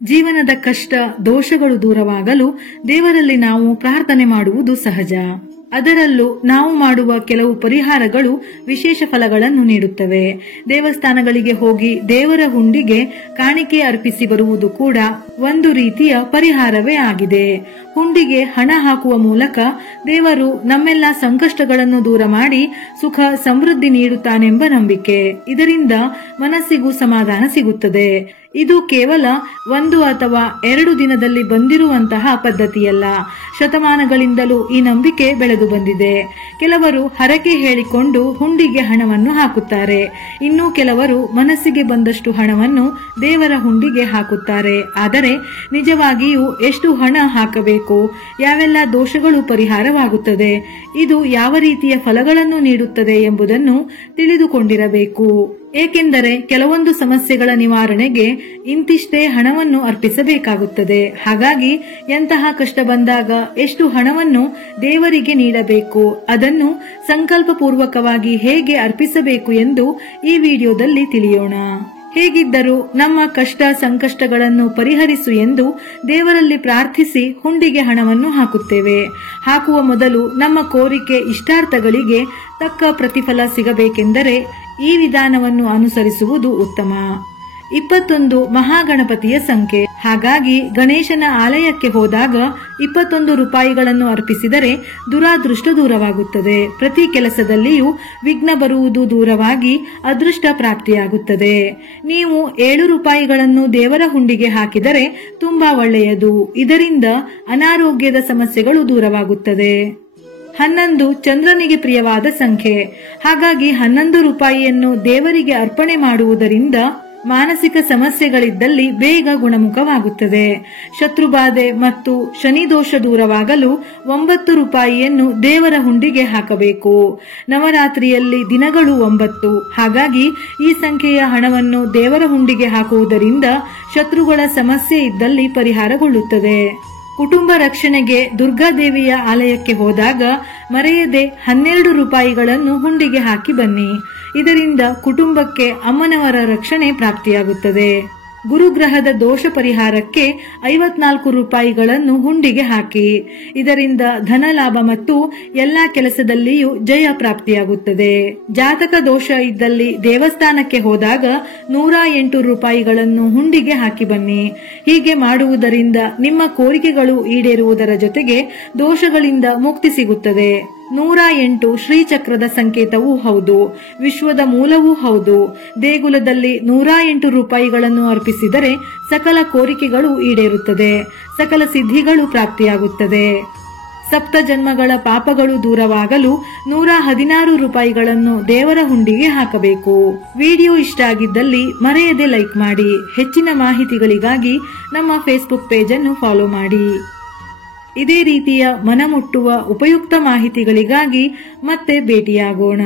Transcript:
ಜೀವನದ ಕಷ್ಟ ದೋಷಗಳು ದೂರವಾಗಲು ದೇವರಲ್ಲಿ ನಾವು ಪ್ರಾರ್ಥನೆ ಮಾಡುವುದು ಸಹಜ. ಅದರಲ್ಲೂ ನಾವು ಮಾಡುವ ಕೆಲವು ಪರಿಹಾರಗಳು ವಿಶೇಷ ಫಲಗಳನ್ನು ನೀಡುತ್ತವೆ. ದೇವಸ್ಥಾನಗಳಿಗೆ ಹೋಗಿ ದೇವರ ಹುಂಡಿಗೆ ಕಾಣಿಕೆ ಅರ್ಪಿಸಿ ಬರುವುದು ಕೂಡ ಒಂದು ರೀತಿಯ ಪರಿಹಾರವೇ ಆಗಿದೆ. ಹುಂಡಿಗೆ ಹಣ ಹಾಕುವ ಮೂಲಕ ದೇವರು ನಮ್ಮೆಲ್ಲ ಸಂಕಷ್ಟಗಳನ್ನು ದೂರ ಮಾಡಿ ಸುಖ ಸಮೃದ್ಧಿ ನೀಡುತ್ತಾನೆಂಬ ನಂಬಿಕೆ. ಇದರಿಂದ ಮನಸ್ಸಿಗೂ ಸಮಾಧಾನ ಸಿಗುತ್ತದೆ. ಇದು ಕೇವಲ 1 ಅಥವಾ 2 ದಿನದಲ್ಲಿ ಬಂದಿರುವಂತಹ ಪದ್ಧತಿಯಲ್ಲ. ಶತಮಾನಗಳಿಂದಲೂ ಈ ನಂಬಿಕೆ ಬೆಳೆದು ಬಂದಿದೆ. ಕೆಲವರು ಹರಕೆ ಹೇಳಿಕೊಂಡು ಹುಂಡಿಗೆ ಹಣವನ್ನು ಹಾಕುತ್ತಾರೆ. ಇನ್ನು ಕೆಲವರು ಮನಸ್ಸಿಗೆ ಬಂದಷ್ಟು ಹಣವನ್ನು ದೇವರ ಹುಂಡಿಗೆ ಹಾಕುತ್ತಾರೆ. ಆದರೆ ನಿಜವಾಗಿಯೂ ಎಷ್ಟು ಹಣ ಹಾಕಬೇಕು, ಯಾವೆಲ್ಲ ದೋಷಗಳು ಪರಿಹಾರವಾಗುತ್ತದೆ, ಇದು ಯಾವ ರೀತಿಯ ಫಲಗಳನ್ನು ನೀಡುತ್ತದೆ ಎಂಬುದನ್ನು ತಿಳಿದುಕೊಂಡಿರಬೇಕು. ಏಕೆಂದರೆ ಕೆಲವೊಂದು ಸಮಸ್ಯೆಗಳ ನಿವಾರಣೆಗೆ ಇಂತಿಷ್ಟೇ ಹಣವನ್ನು ಅರ್ಪಿಸಬೇಕಾಗುತ್ತದೆ. ಹಾಗಾಗಿ ಎಂತಹ ಕಷ್ಟ ಬಂದಾಗ ಎಷ್ಟು ಹಣವನ್ನು ದೇವರಿಗೆ ನೀಡಬೇಕು, ಅದನ್ನು ಸಂಕಲ್ಪ ಪೂರ್ವಕವಾಗಿ ಹೇಗೆ ಅರ್ಪಿಸಬೇಕು ಎಂದು ಈ ವಿಡಿಯೋದಲ್ಲಿ ತಿಳಿಯೋಣ. ಹೇಗಿದ್ದರೂ ನಮ್ಮ ಕಷ್ಟ ಸಂಕಷ್ಟಗಳನ್ನು ಪರಿಹರಿಸು ಎಂದು ದೇವರಲ್ಲಿ ಪ್ರಾರ್ಥಿಸಿ ಹುಂಡಿಗೆ ಹಣವನ್ನು ಹಾಕುತ್ತೇವೆ. ಹಾಕುವ ಮೊದಲು ನಮ್ಮ ಕೋರಿಕೆ ಇಷ್ಟಾರ್ಥಗಳಿಗೆ ತಕ್ಕ ಪ್ರತಿಫಲ ಸಿಗಬೇಕೆಂದರೆ ಈ ವಿಧಾನವನ್ನು ಅನುಸರಿಸುವುದು ಉತ್ತಮ. 21 ಮಹಾಗಣಪತಿಯ ಸಂಖ್ಯೆ. ಹಾಗಾಗಿ ಗಣೇಶನ ಆಲಯಕ್ಕೆ ಹೋದಾಗ 21 ರೂಪಾಯಿಗಳನ್ನು ಅರ್ಪಿಸಿದರೆ ದುರಾದೃಷ್ಟ ದೂರವಾಗುತ್ತದೆ. ಪ್ರತಿ ಕೆಲಸದಲ್ಲಿಯೂ ವಿಘ್ನ ಬರುವುದು ದೂರವಾಗಿ ಅದೃಷ್ಟ ಪ್ರಾಪ್ತಿಯಾಗುತ್ತದೆ. ನೀವು 7 ರೂಪಾಯಿಗಳನ್ನು ದೇವರ ಹುಂಡಿಗೆ ಹಾಕಿದರೆ ತುಂಬಾ ಒಳ್ಳೆಯದು. ಇದರಿಂದ ಅನಾರೋಗ್ಯದ ಸಮಸ್ಯೆಗಳು ದೂರವಾಗುತ್ತದೆ. 11 ಚಂದ್ರನಿಗೆ ಪ್ರಿಯವಾದ ಸಂಖ್ಯೆ. ಹಾಗಾಗಿ 11 ರೂಪಾಯಿಯನ್ನು ದೇವರಿಗೆ ಅರ್ಪಣೆ ಮಾಡುವುದರಿಂದ ಮಾನಸಿಕ ಸಮಸ್ಯೆಗಳಿದ್ದಲ್ಲಿ ಬೇಗ ಗುಣಮುಖವಾಗುತ್ತದೆ. ಶತ್ರುಬಾಧೆ ಮತ್ತು ಶನಿ ದೋಷ ದೂರವಾಗಲು 9 ರೂಪಾಯಿಯನ್ನು ದೇವರ ಹುಂಡಿಗೆ ಹಾಕಬೇಕು. ನವರಾತ್ರಿಯಲ್ಲಿ ದಿನಗಳು 9. ಹಾಗಾಗಿ ಈ ಸಂಖ್ಯೆಯ ಹಣವನ್ನು ದೇವರ ಹುಂಡಿಗೆ ಹಾಕುವುದರಿಂದ ಶತ್ರುಗಳ ಸಮಸ್ಯೆ ಇದ್ದಲ್ಲಿ ಪರಿಹಾರಗೊಳ್ಳುತ್ತದೆ. ಕುಟುಂಬ ರಕ್ಷಣೆಗೆ ದುರ್ಗಾದೇವಿಯ ಆಲಯಕ್ಕೆ ಹೋದಾಗ ಮರೆಯದೆ 12 ರೂಪಾಯಿಗಳನ್ನು ಹುಂಡಿಗೆ ಹಾಕಿ ಬನ್ನಿ. ಇದರಿಂದ ಕುಟುಂಬಕ್ಕೆ ಅಮ್ಮನವರ ರಕ್ಷಣೆ ಪ್ರಾಪ್ತಿಯಾಗುತ್ತದೆ. ಗುರುಗ್ರಹದ ದೋಷ ಪರಿಹಾರಕ್ಕೆ 54 ರೂಪಾಯಿಗಳನ್ನು ಹುಂಡಿಗೆ ಹಾಕಿ. ಇದರಿಂದ ಧನ ಲಾಭ ಮತ್ತು ಎಲ್ಲಾ ಕೆಲಸದಲ್ಲಿಯೂ ಜಯ ಪ್ರಾಪ್ತಿಯಾಗುತ್ತದೆ. ಜಾತಕ ದೋಷ ಇದ್ದಲ್ಲಿ ದೇವಸ್ಥಾನಕ್ಕೆ ಹೋದಾಗ 108 ರೂಪಾಯಿಗಳನ್ನು ಹುಂಡಿಗೆ ಹಾಕಿ ಬನ್ನಿ. ಹೀಗೆ ಮಾಡುವುದರಿಂದ ನಿಮ್ಮ ಕೋರಿಕೆಗಳು ಈಡೇರುವುದರ ಜೊತೆಗೆ ದೋಷಗಳಿಂದ ಮುಕ್ತಿ ಸಿಗುತ್ತದೆ. 108 ಶ್ರೀಚಕ್ರದ ಸಂಕೇತವೂ ಹೌದು, ವಿಶ್ವದ ಮೂಲವೂ ಹೌದು. ದೇಗುಲದಲ್ಲಿ 108 ರೂಪಾಯಿಗಳನ್ನು ಅರ್ಪಿಸಿದರೆ ಸಕಲ ಕೋರಿಕೆಗಳು ಈಡೇರುತ್ತದೆ, ಸಕಲ ಸಿದ್ಧಿಗಳು ಪ್ರಾಪ್ತಿಯಾಗುತ್ತದೆ. 7 ಜನ್ಮಗಳ ಪಾಪಗಳು ದೂರವಾಗಲು 116 ರೂಪಾಯಿಗಳನ್ನು ದೇವರ ಹುಂಡಿಗೆ ಹಾಕಬೇಕು. ವಿಡಿಯೋ ಇಷ್ಟ ಆಗಿದ್ದಲ್ಲಿ ಮರೆಯದೆ ಲೈಕ್ ಮಾಡಿ. ಹೆಚ್ಚಿನ ಮಾಹಿತಿಗಳಿಗಾಗಿ ನಮ್ಮ ಫೇಸ್ಬುಕ್ ಪೇಜ್ ಅನ್ನು ಫಾಲೋ ಮಾಡಿ. ಇದೇ ರೀತಿಯ ಮನಮುಟ್ಟುವ ಉಪಯುಕ್ತ ಮಾಹಿತಿಗಳಿಗಾಗಿ ಮತ್ತೆ ಭೇಟಿಯಾಗೋಣ.